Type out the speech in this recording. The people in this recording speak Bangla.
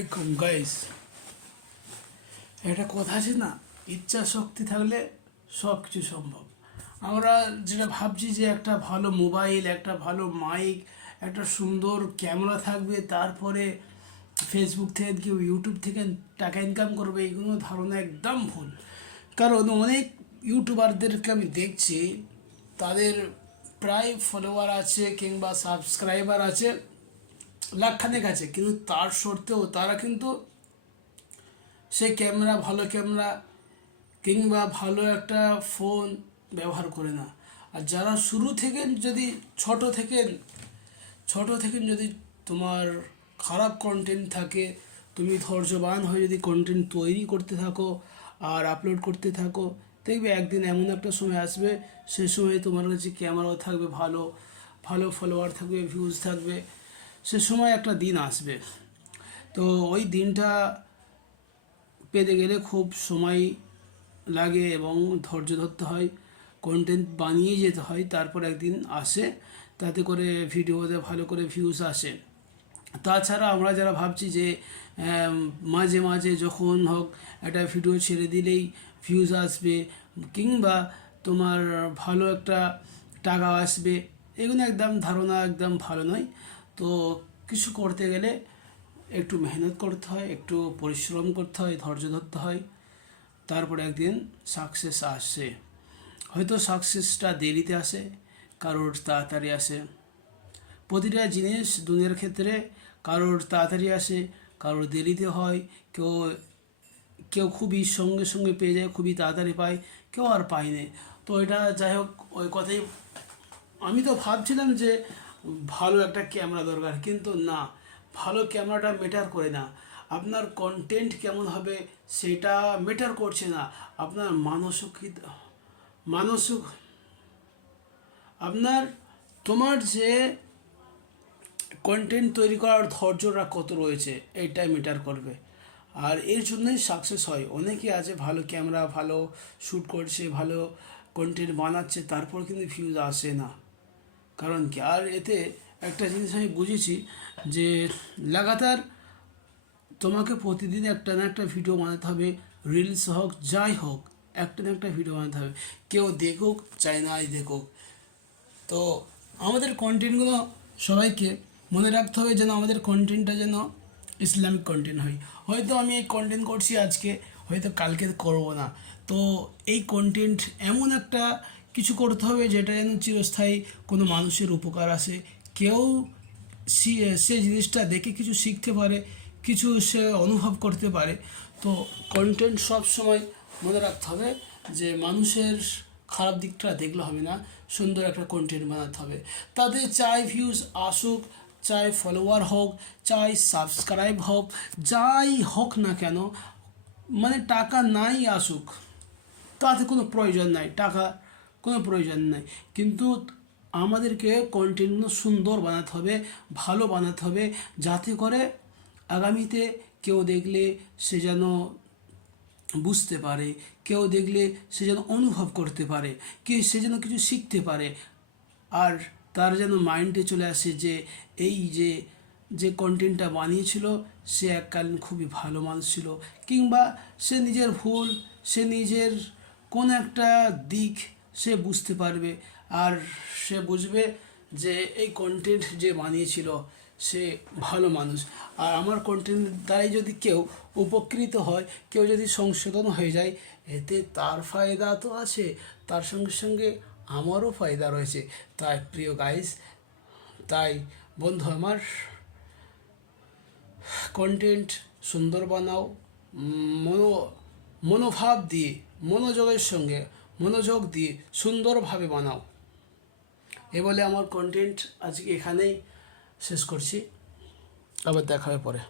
আলাইকুম গাইস একটা কথা আছে না, ইচ্ছা শক্তি থাকলে সব কিছু সম্ভব। আমরা যেটা ভাবছি যে একটা ভালো মোবাইল একটা ভালো মাইক একটা সুন্দর ক্যামেরা থাকবে, তারপরে ফেসবুক থেকে কেউ ইউটিউব থেকে টাকা ইনকাম করবে, এগুলো ধারণা একদম ভুল। কারণ অনেক ইউটিউবারদেরকে আমি দেখছি, তাদের প্রায় ফলোয়ার আছে কিংবা সাবস্ক্রাইবার আছে। লাখখানেক আছে কিন্তু তার সত্ত্বেও তারা কিন্তু সে ক্যামেরা, ভালো ক্যামেরা কিংবা ভালো একটা ফোন ব্যবহার করে না। আর যারা শুরু থেকে যদি, ছোট থেকে ছোট থেকে যদি তোমার খারাপ কন্টেন্ট থাকে, তুমি ধৈর্যবান হয়ে যদি কন্টেন্ট তৈরি করতে থাকো আর আপলোড করতে থাকো, দেখবে একদিন এমন একটা সময় আসবে, সে সময় তোমার কাছে ক্যামেরাও থাকবে, ভালো ভালো ফলোয়ার থাকবে ভিউজ থাকবে সে সময় একটা দিন আসবে। তো ওই দিনটা পেতে গেলে খুব সময় লাগে এবং ধৈর্য ধরতে হয় কন্টেন্ট বানিয়ে যেতে হয়, তারপর একদিন আসে, তাতে করে ভিডিওতে ভালো করে ভিউজ আসে। তাছাড়া আমরা যারা ভাবছি যে মাঝে মাঝে যখন হোক একটা ভিডিও ছেড়ে দিলেই ভিউজ আসবে, কিংবা তোমার ভালো একটা টাকা আসবে, এগুলো একদম ধারণা একদম ভালো নয়। তো কিছু করতে গেলে একটু মেহনত করতে হয়, একটু পরিশ্রম করতে হয়, ধৈর্য ধরতে হয়। তারপরে একদিন সাকসেস আসে। হয়তো সাকসেসটা দেরিতে আসে, কারোর তাড়াতাড়ি আসে। প্রতিটা জিনিস দুনিয়ার ক্ষেত্রে কারোর তাড়াতাড়ি আসে, কারোর দেরিতে হয়, কেউ কেউ খুবই সঙ্গে সঙ্গে পেয়ে যায়, খুবই তাড়াতাড়ি পায়, কেউ আর পায়নি তো এটা যাই হোক, ওই কথাই আমি তো ভাবছিলাম যে ভালো একটা ক্যামেরা দরকার। কিন্তু না, ভালো ক্যামেরাটা মেটার করে না। আপনার কন্টেন্ট কেমন হবে সেটা মেটার করছে না। আপনার মানসিক মানসিক, আপনার তোমার যে কন্টেন্ট তৈরি করার ধৈর্যটা কত রয়েছে, এইটাই মেটার করবে। আর এর জন্যই সাকসেস হয়। অনেকে আছে ভালো ক্যামেরা ভালো শ্যুট করছে, ভালো কন্টেন্ট বানাচ্ছে, তারপর কিন্তু ভিউজ আসে না। কারণ কি? আর এতে একটা জিনিস আমি বুঝেছি যে লাগাতার তোমাকে প্রতিদিন একটা না একটা ভিডিও বানাতে হবে রিলস হোক, যাই হোক, একটা না একটা ভিডিও বানাতে হবে। কেউ দেখুক, চাই নাই দেখুক। তো আমাদের কন্টেন্টগুলো সবাইকে মনে রাখতে হবে যেন আমাদের কন্টেন্টটা যেন ইসলামিক কন্টেন্ট হয়। হয়তো আমি এই কন্টেন্ট করছি আজকে, হয়তো কালকে করব না। তো এই কন্টেন্ট এমন একটা কিছু করতে হবে, যেটা যেন চিরস্থায়ী কোনো মানুষের উপকার আসে। কেউ সি- জিনিসটা দেখে কিছু শিখতে পারে, কিছু সে অনুভব করতে পারে। তো কন্টেন্ট সব সময় মনে রাখতে হবে যে মানুষের খারাপ দিকটা দেখলে হবে না, সুন্দর একটা কন্টেন্ট বানাতে হবে। তাদের চাই ভিউজ আসুক, চাই ফলোয়ার হোক, চাই সাবস্ক্রাইব হোক, যাই হোক না কেন মানে টাকা নাই আসুক, তাতে কোনো প্রয়োজন নাই। টাকা কোনো প্রয়োজন নেই। কিন্তু আমাদেরকে কন্টেন্টগুলো সুন্দর বানাতে হবে, ভালো বানাতে হবে, যাতে করে আগামীতে কেউ দেখলে সে যেন বুঝতে পারে, কেউ দেখলে সে যেন অনুভব করতে পারে কি সে যেন কিছু শিখতে পারে। আর তার যেন মাইন্ডে চলে আসে যে এই যে যে কন্টেন্টটা বানিয়েছিল, সে এককালীন খুবই ভালো মানুষ ছিল। কিংবা সে নিজের ভুল, সে নিজের কোন একটা দিক সে বুঝতে পারবে। আর সে বুঝবে যে এই কন্টেন্ট যে বানিয়েছিল, সে ভালো মানুষ। আর আমার কন্টেন্ট দ্বারাই যদি কেউ উপকৃত হয়, কেউ যদি সংশোধন হয়ে যায়, এতে তার ফায়দা তো আছে, তার সঙ্গে সঙ্গে আমারও ফায়দা রয়েছে। তাই প্রিয় গাইস তাই বন্ধু আমার কন্টেন্ট সুন্দর বানাও, মনো, মনোভাব দিয়ে, মনোযোগের সঙ্গে মনোযোগ দিয়ে সুন্দরভাবে বানাও। এ বলে আমার কন্টেন্ট আজকে এখানেই শেষ করছি। আবার দেখা হবে পরে।